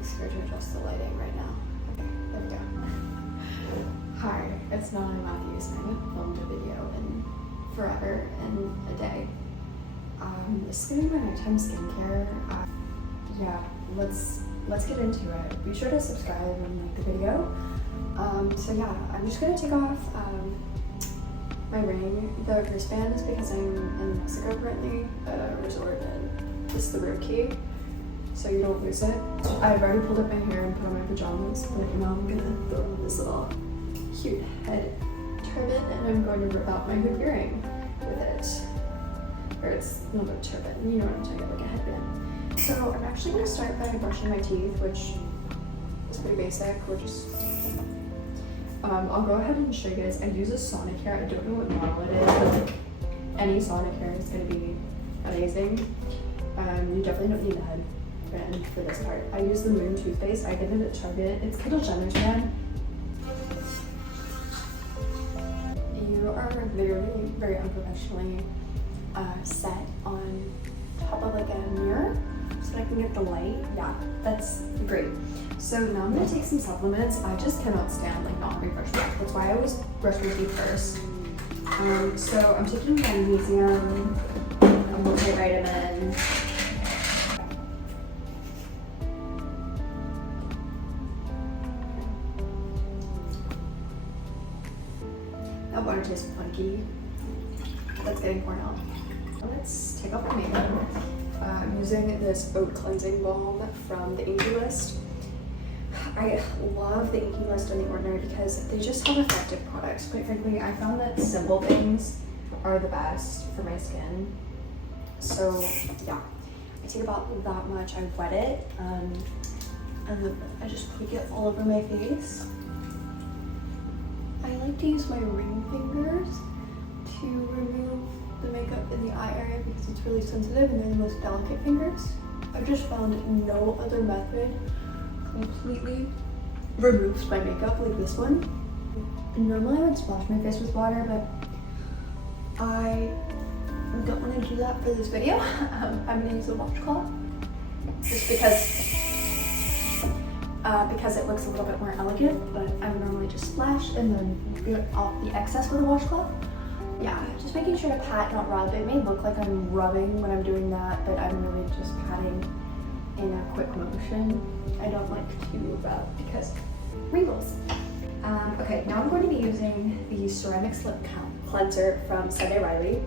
like scared to adjust the lighting right now. Okay, there we go. Hi, it's Natalie Matthews, and I haven't filmed a video in forever and a day. This is gonna be my nighttime skincare. Yeah, let's get into it. Be sure to subscribe and like the video. So yeah, I'm just gonna take off my ring. The wristband is because I'm in Mexico currently at a resort, and this is the room key, so you don't lose it. I've already pulled up my hair and put on my pajamas, but now I'm gonna throw on this little cute head turban, and I'm going to rip out my hoop earring with it. Or it's not a turban, you know what I'm talking about, like a headband. So I'm actually gonna start by brushing my teeth, which is pretty basic. I'll go ahead and show you guys. I use a Sonic hair. I don't know what model it is, but like any Sonic hair is gonna be amazing. You definitely don't need a headband for this part. I use the Moon toothpaste. I get it at Target. It's Kendall Jenner's brand. You are literally very unprofessionally set on top of like a mirror so that I can get the light. Yeah, that's great. So now I'm gonna take some supplements. I just cannot stand like not having brush teeth. That's why I always brush my teeth first. So I'm taking magnesium, a multivitamin. That water tastes funky. That's getting poured out. Let's take off my makeup. I'm using this oat cleansing balm from the Inky List. I love the Inky List and The Ordinary because they just have effective products. Quite frankly, I found that simple things are the best for my skin. So yeah, I take about that much. I wet it, and then I just put it all over my face. I like to use my ring fingers to remove the makeup in the eye area because it's really sensitive and they're the most delicate fingers. I've just found no other method completely removes my makeup like this one. Normally I would splash my face with water, but I don't want to do that for this video. I'm gonna use a washcloth just because it looks a little bit more elegant, but I would normally just splash and then get off the excess with a washcloth. Yeah, just making sure to pat, not rub. It may look like I'm rubbing when I'm doing that, but I'm really just patting in a quick motion. I don't like to rub because wrinkles. Okay, now I'm going to be using the Ceramic Slip Cleanser from Sunday Riley.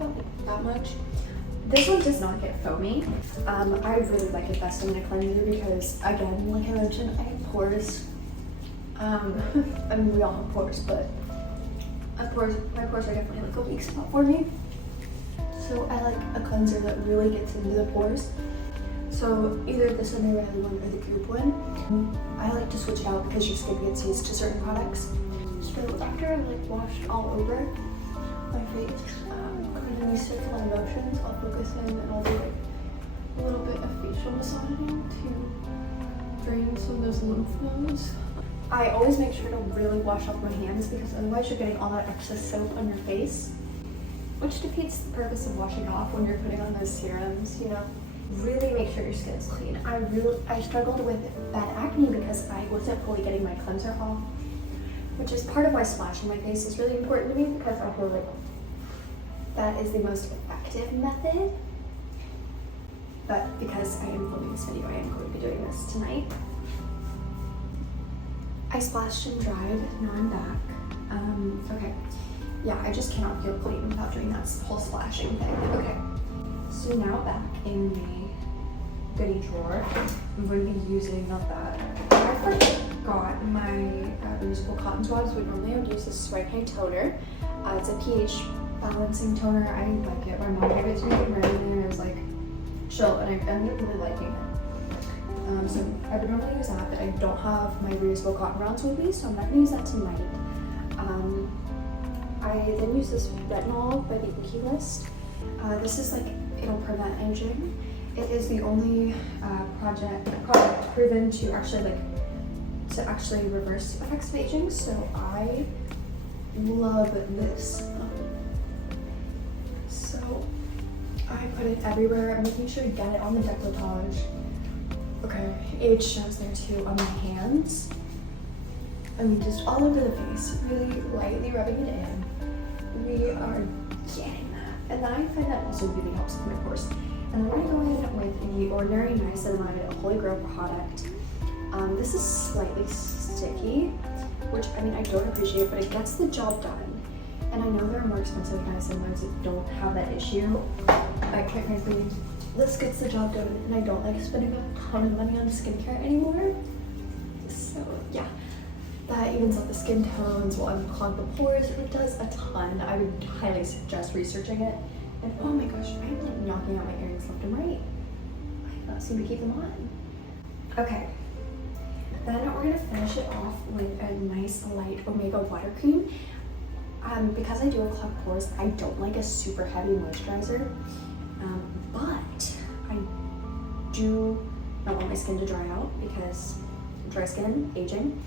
About that much. This one does not get foamy. I really like it best in a cleanser because, again, like I mentioned, I have pores. I mean, we all have pores, but my pores are definitely like a weak spot for me. So I like a cleanser that really gets into the pores. So either the Sunday Riley one or the Goop one. I like to switch it out because your skin gets used to certain products. So after I've like washed all over my face, kind of these circular motions, I'll focus in and I'll do like a little bit of facial massaging to drain some of those lymph nodes. I always make sure to really wash off my hands because otherwise you're getting all that excess soap on your face, which defeats the purpose of washing off when you're putting on those serums, you know. Really make sure your skin's clean. I struggled with bad acne because I wasn't fully getting my cleanser off, which is part of why splashing my face is really important to me because I feel like that is the most effective method. But because I am filming this video, I am going to be doing this tonight. I splashed and dried, now I'm back. Okay, yeah, I just cannot feel clean without doing that whole splashing thing. Okay, so now back in the goodie drawer, I'm going to be using, not that, I forgot my reusable cotton swabs, but normally I would use this Sweat High toner. It's a pH balancing toner. I like it. My mom gave it to me randomly and I was like, chill, and I ended up really liking it. So I would normally use that, but I don't have my reusable cotton rounds with me, so I'm not going to use that tonight. I then use this retinol by the Inky List. This is like, it'll prevent aging. It is the only product proven to actually reverse the effects of aging, so I love this. So I put it everywhere. I'm making sure to get it on the décolletage. Okay, it shows there too on my hands. I mean, just all over the face, really lightly rubbing it in. We are getting that. And then I find that also really helps with my pores. And then we're gonna go in with the Ordinary Niacinamide Holy Grail product. This is slightly sticky, which I mean, I don't appreciate, but it gets the job done. And I know there are more expensive niacinamides that don't have that issue. But quite frankly, this gets the job done, and I don't like spending a ton of money on skincare anymore. So yeah. That evens out the skin tones, will unclog the pores. It does a ton. I would highly suggest researching it. And oh my gosh, I'm like knocking out my earrings left and right. I cannot seem to keep them on. Okay, then we're gonna finish it off with a nice light Omega water cream. Because I do have clogged pores, I don't like a super heavy moisturizer, but I do not want my skin to dry out because dry skin, aging.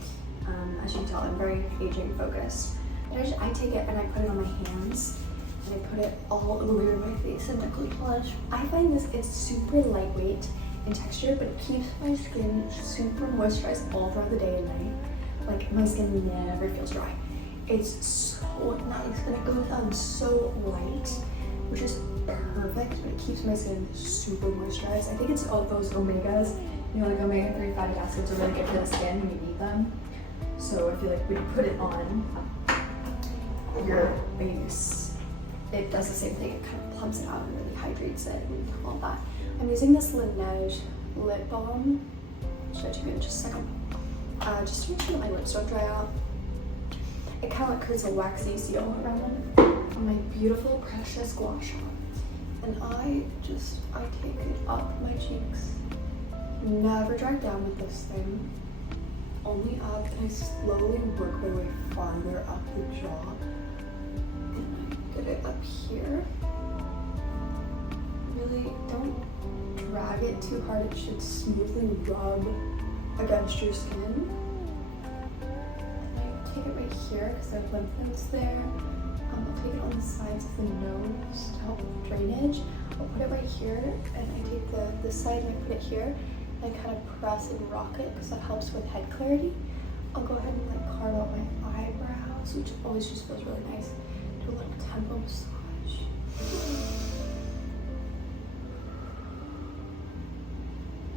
As you can tell, I'm very aging focused. And I take it and I put it on my hands, and I put it all over my face and décolletage. I find this, it's super lightweight in texture, but it keeps my skin super moisturized all throughout the day and night. Like, my skin never feels dry. It's so nice, and it goes down so light, which is perfect, but it keeps my skin super moisturized. I think it's all those omegas, you know, like omega-3 fatty acids are really good for the skin when you eat them. So I feel like when you put it on your face, it does the same thing. It kind of plumps it out and really hydrates it and all that. I'm using this Laneige lip balm. Should I take it in just a second? Just to make sure that my lips don't dry out. It kind of like creates a waxy seal around them on my beautiful, precious gua sha. And I take it up my cheeks. Never drag down with this thing. Only up, and I slowly work my way farther up the jaw. And I get it up here. Really don't drag it too hard. It should smoothly rub against your skin. And I take it right here because I have lymph nodes there. I'll take it on the sides of the nose to help with drainage. I'll put it right here, and I take this side and I put it here. I kind of press and rock it because that helps with head clarity. I'll go ahead and like carve out my eyebrows, which always just feels really nice. Do a little tempo massage.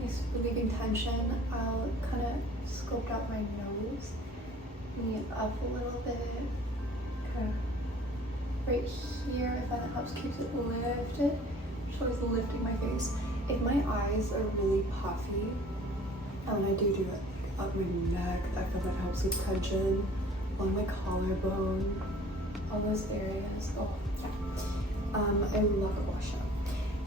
Nice relieving tension. I'll kind of sculpt out my nose, bring it up a little bit, kind of right here. If that helps, keeps it lifted. Just always lifting my face. If my eyes are really puffy, and I do it up my neck, I feel that helps with tension on my collarbone, all those areas. Oh, yeah. I love a gua sha.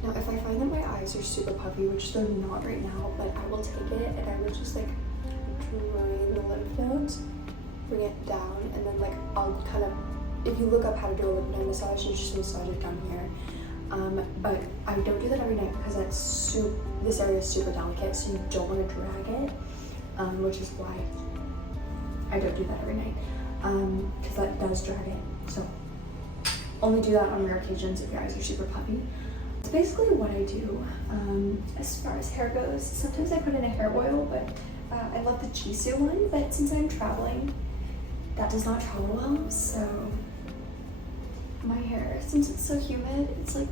Now, if I find that my eyes are super puffy, which they're not right now, but I will take it and I will just like drain the lymph nodes, bring it down, and then like I'll kind of, if you look up how to do a lymph node massage, you just massage it down here. But I don't do that every night because this area is super delicate, so you don't want to drag it, which is why I don't do that every night, because that does drag it. So only do that on rare occasions if your eyes are super puffy. It's basically what I do. As far as hair goes, sometimes I put in a hair oil, but I love the Jisoo one, but since I'm traveling, that does not travel well, so my hair, since it's so humid, it's like